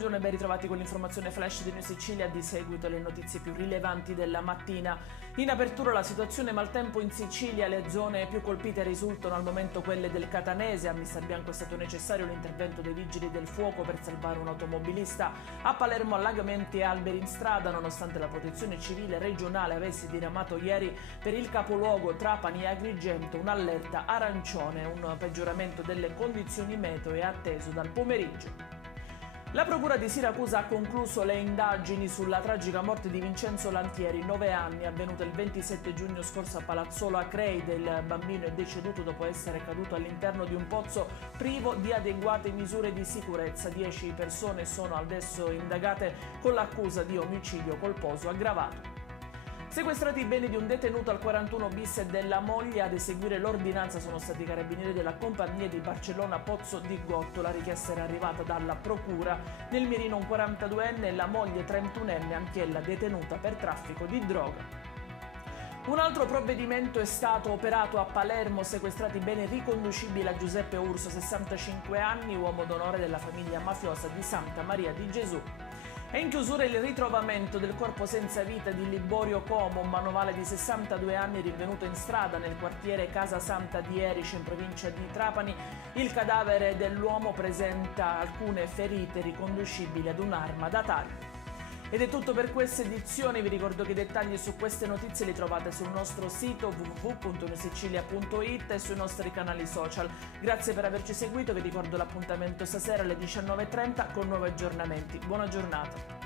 buongiorno e ben ritrovati con l'informazione flash di New Sicilia, di seguito alle notizie più rilevanti della mattina. In apertura la situazione maltempo in Sicilia, le zone più colpite risultano al momento quelle del Catanese. A Missalbianco è stato necessario l'intervento dei vigili del fuoco per salvare un automobilista. A Palermo allagamenti e alberi in strada, nonostante la protezione civile regionale avesse diramato ieri per il capoluogo Trapani e Agrigento un'allerta arancione. Un peggioramento delle condizioni meteo è atteso dal pomeriggio. La Procura di Siracusa ha concluso le indagini sulla tragica morte di Vincenzo Lantieri, 9 anni, avvenuta il 27 giugno scorso a Palazzolo Acreide. Il bambino è deceduto dopo essere caduto all'interno di un pozzo privo di adeguate misure di sicurezza. 10 persone sono adesso indagate con l'accusa di omicidio colposo aggravato. Sequestrati i beni di un detenuto al 41 bis e della moglie. Ad eseguire l'ordinanza sono stati i carabinieri della compagnia di Barcellona Pozzo di Gotto. La richiesta era arrivata dalla procura. Nel mirino un 42enne e la moglie 31enne, anch'ella detenuta per traffico di droga. Un altro provvedimento è stato operato a Palermo, sequestrati beni riconducibili a Giuseppe Urso, 65 anni, uomo d'onore della famiglia mafiosa di Santa Maria di Gesù. È in chiusura il ritrovamento del corpo senza vita di Liborio Como, un manovale di 62 anni rinvenuto in strada nel quartiere Casa Santa di Erice in provincia di Trapani. Il cadavere dell'uomo presenta alcune ferite riconducibili ad un'arma da taglio. Ed è tutto per questa edizione. Vi ricordo che i dettagli su queste notizie li trovate sul nostro sito www.newsicilia.it e sui nostri canali social. Grazie per averci seguito, vi ricordo l'appuntamento stasera alle 19:30 con nuovi aggiornamenti. Buona giornata.